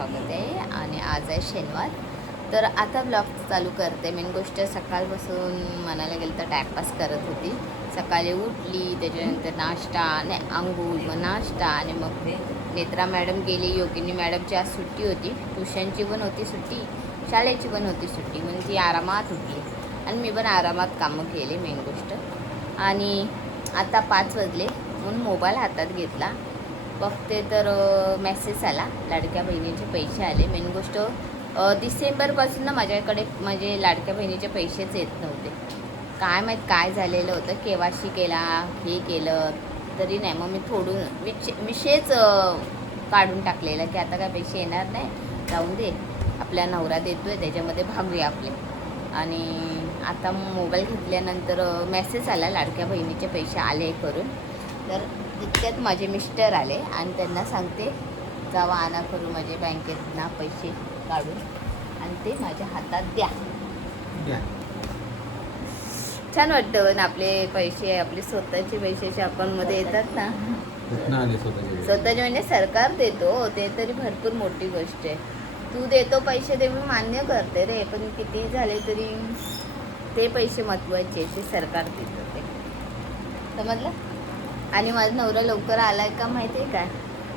स्वागत आहे. आणि आज आहे शनिवार, तर आता ब्लॉग चालू करते. मेन गोष्ट सकाळपासून म्हणायला गेलं तर टाईमपास करत होती. सकाळी उठली, त्याच्यानंतर नाश्ता आणि अंघोळ, मग नाश्ता, आणि मग नेत्रा मॅडम गेली. योगिनी मॅडमची आज सुट्टी होती, ट्युशनची पण होती सुट्टी, शाळेची पण होती सुट्टी, म्हणजे ती आरामात उठली आणि मी पण आरामात कामं केले मेन गोष्ट. आणि आता 5 वाजले म्हणून मोबाईल हातात घेतला, बघते तर मेसेज आला, लाडक्या बहिणीचे पैसे आले. मेन गोष्ट डिसेंबरपासून ना माझ्याकडे म्हणजे लाडक्या बहिणीचे पैसेच येत नव्हते. काय माहीत काय झालेलं होतं, केवायसी केला, हे केलं तरी नाही. मग मी विषयच काढून टाकलेला की आता काय पैसे येणार नाही, जाऊन दे, आपल्या नवरा देतोय त्याच्यामध्ये भागूया आपले. आणि आता मोबाईल घेतल्यानंतर मेसेज आला लाडक्या बहिणीचे पैसे आले करून. तर तितक्यात माझे मिस्टर आले आणि त्यांना सांगते जावा आणा करू माझे बँकेत ना पैसे काढून आणि ते माझ्या हातात द्या. छान वाटतं पण आपले पैसे, आपले स्वतःचे पैशाचे अकाउंटमध्ये येतात ना. स्वतःचे म्हणजे सरकार देतो, ते तरी भरपूर मोठी गोष्ट आहे. तू देतो पैसे ते मी मान्य करते रे, पण किती झाले तरी ते पैसे महत्त्वाचे, ते सरकार देतं ते, समजलं. आणि माझा नवरा लवकर आला आहे का माहिती आहे काय,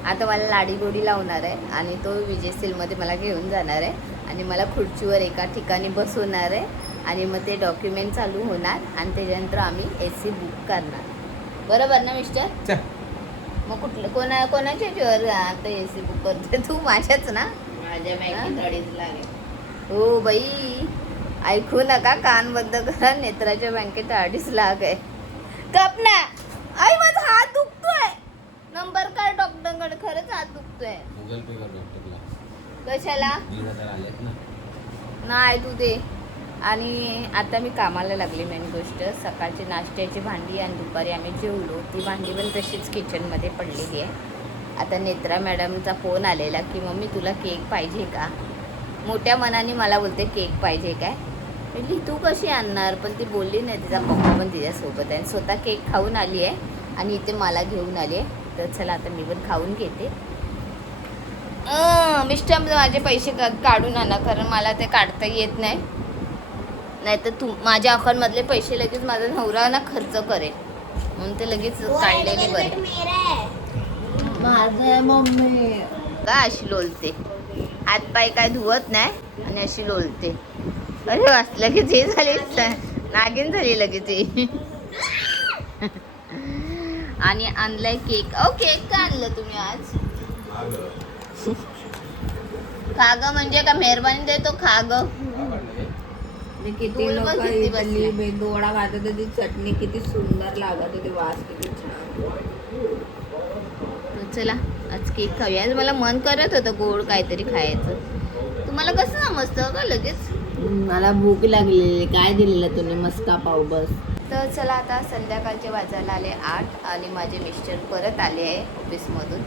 आता मला लाडी गोडी लावणार आहे आणि तो विजय सेलमध्ये मला घेऊन जाणार आहे आणि मला खुर्चीवर एका ठिकाणी बसवणार आहे आणि मग ते डॉक्युमेंट चालू होणार आणि त्याच्यानंतर आम्ही AC बुक करणार. बरोबर ना मिस्टर? मग कुठलं कोणाच्या ह्याच्यावर आता AC बुक करते तू? माझ्याच ना? माझ्या बँकेत 2.5 लाख आहे. हो बाई, ऐकू नका, कान बंद करा. नेत्राच्या बँकेत 2.5 लाख आहे. गप ना. आई माझा हात दुखतोय, नंबर काढ डॉक्टरकडे. खरंच हात दुखतोय. गूगल पे कर डॉक्टरला. कशाला? 1,000 आलेत ना. नाही तू दे. आणि आता मी कामाला लागले. मेन गोष्ट सकाळची नाश्त्याची भांडी आणि दुपारी आम्ही जेवलो, ती भांडी पण तशीच किचनमध्ये पडलेली आहे. आता नेत्रा मॅडमचा फोन आलेला की मम्मी तुला केक पाहिजे का? मोठ्या मनाने मला बोलते केक पाहिजे काय. म्हटली तू कशी आणणार, पण ती बोलली नाही. तिचा पप्पा पण तिच्यासोबत आहे, स्वतः केक खाऊन आली आहे आणि इथे मला घेऊन आली आहे. तर चला आता मी पण खाऊन घेते. मिस्टर माझे पैसे काढून आणा, कारण मला ते काढता येत नाही. नाहीतर तू माझ्या अकाउंटमधले पैसे लगेच माझा नवरा ना खर्च करेल, म्हणून ते लगेच काढलेले बरे. माझं मम्मी का अशी लोलते, हातपाय काय धुवत नाही आणि अशी लोलते. अरे वाच, लगेच हे झाले, नागिन झाली लगेच हे. आणि आणलाय केक. केक का आणलं तुम्ही आज? खाग म्हणजे का मेहरबानी देतो, खाग. किती लोक इडली मेंदूवडा वाजत होती, चटणी किती सुंदर लागत होती, वास किती छान. चला आज केक खाऊया. आज मला मन करत होतं गोड काहीतरी खायचं. तुम्हाला कसं समजतं का लगेच? मला भूक लागलेली. काय दिलेलं तुम्ही? मस्का पाव बस. तर चला आता संध्याकाळचे वाजायला आले 8 आणि माझे मिस्टर परत आले आहे ऑफिसमधून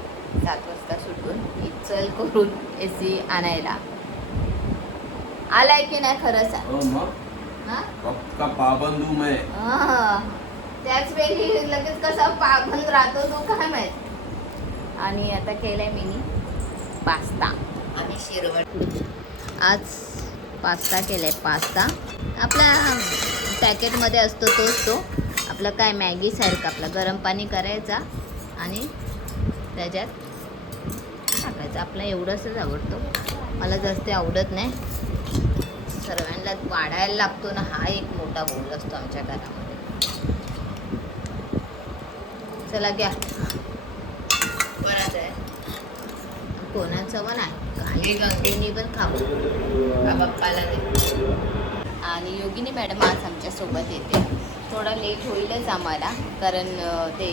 7 वाजता सुटून की चल करून AC आणायला. आलाय की नाही खरं सांग. पक्का पाबंद हूं मैं. त्याच वेळी लगेच कसा पाबंद राहतो तो काय माहित. आणि आता केलाय मिनी पास्ता आणि शिरवट. आज पास्ता केलाय. पास्ता आपल्या पॅकेटमध्ये असतो तोच, तो आपलं काय मॅगीसारखं आपलं गरम पाणी करायचा आणि त्याच्यात टाकायचं. आपला एवढंसच आवडतो, मला जास्त आवडत नाही. सर्वांना वाढायला लागतो ना, हा एक मोठा बोल असतो आमच्या घरामध्ये. चला घ्या. बरं आहे. कोणाचं पण आहे, काही गंगेनी पण खाऊ, बाप्पाला दे. आणि योगिनी मॅडम आज आमच्यासोबत येते. थोडा लेट होईलच आम्हाला, कारण ते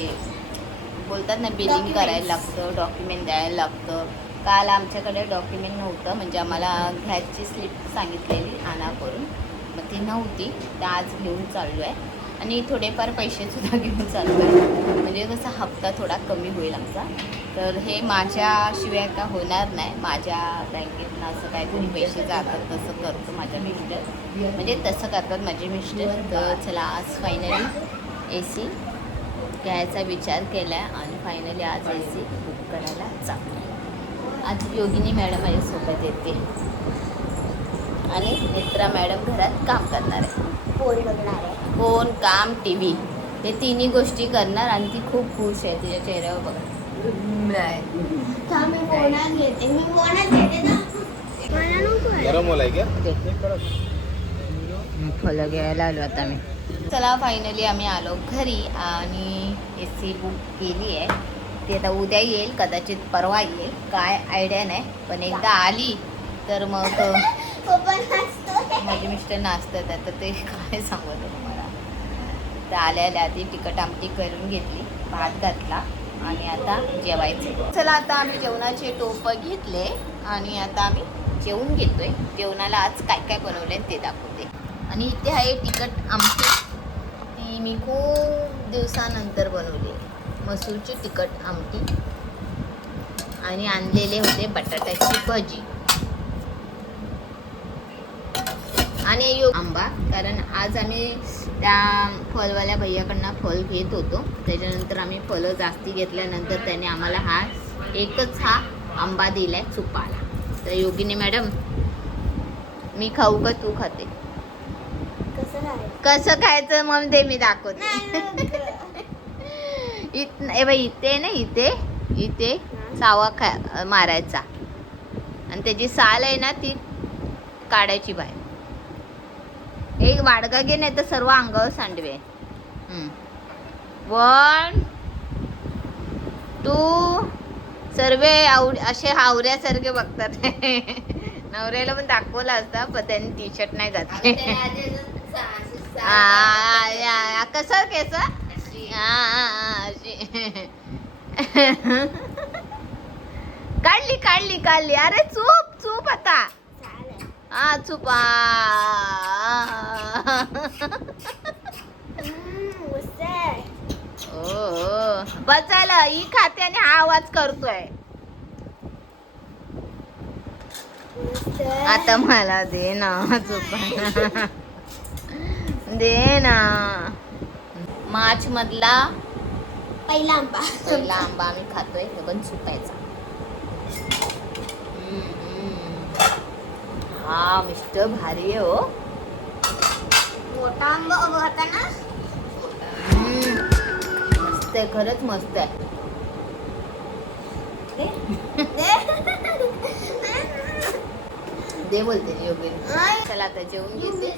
बोलतात ना बिलिंग करायला लागतं, डॉक्युमेंट द्यायला लागतं. काल आमच्याकडे डॉक्युमेंट नव्हतं, म्हणजे आम्हाला घ्यायची स्लिप सांगितलेली आणा करून, मग ती नव्हती, तर आज घेऊन चाललो आहे. आणि थोडेफार पैसेसुद्धा घेऊन चालू आहे, म्हणजे कसा हप्ता थोडा कमी होईल आमचा. तर हे माझ्याशिवाय का होणार नाही. माझ्या बँकेतनं असं काहीतरी पैसे जातात तसं करतो माझ्या मिस्टर, म्हणजे तसं करतात माझे मिस्टर. तर चला आज फायनली AC घ्यायचा विचार केला आहे आणि फायनली आज AC बुक करायला चालू. आज योगिनी मॅडम माझ्यासोबत येते आणि नेत्रा मॅडम घरात काम करणार आहे. पोरी बघणार आहे. फोन, काम, टी व्ही हे तिन्ही गोष्टी करणार आणि ती खूप खुश आहे. तिच्या चेहऱ्यावर बघा. का मी मोनात घेते. मी मोनात घेते ना. मला नको आहे. गरम होलाय क्या फळं घ्यायला आलो आता मी. चला फायनली आम्ही आलो घरी आणि AC बुक केली आहे. ती आता उद्या येईल, कदाचित परवा येईल, काय आयडिया नाही. पण एकदा आली तर मग पप्पा नाचतोय. माझे मिस्टर नाचतात आता ते काय सांगू तुम्हाला. तर आल्या आधी तिखट आमटी करून घेतली, भात घातला आणि आता जेवायचं. चला आता आम्ही जेवणाचे टोप घेतले आणि आता आम्ही जेवून घेतोय. जेवणाला आज काय काय बनवलंय ते दाखवते. आणि इथे आहे तिखट आमटी. ती मी खूप दिवसानंतर बनवली, मसूरची तिखट आमटी. आणि आणलेले होते बटाट्याची भजी आणि आंबा, कारण आज आम्ही त्या फलवाल्या भैयाकडनं फल घेत होतो. त्याच्यानंतर आम्ही फलं जास्ती घेतल्यानंतर त्याने आम्हाला एकच आंबा दिलाय चुपाला. तर योगिनी मॅडम, मी खाऊ का तू खाते? कसं खायचं मग ते मी दाखवते. इथे ना इथे सावा मारायचा आणि त्याची साल आहे ना ती काढायची बाहेर. एक वाडगा घे, नाही तर सर्व अंगावर सांडवे. 1 2 सर्वे असे हावऱ्यासारखे बघतात. नवऱ्याला पण दाखवलं असता, पण त्यांनी टी शर्ट नाही घातले. कसं केस काढली. अरे चूप आता. चूप. बचायला ही खाते आणि हा आवाज करतोय. आता मला दे ना चूप. दे ना. मार्च मधला पहिला आंबा. आंबा आम्ही खातोय. हे पण सुपायचा. हा मिस्टर भारी आहे हो. मोठा आंबा होता ना. मस्त आहे, खरंच मस्त आहे. दे बोलते योगिनी. चला आता जेवून घेते.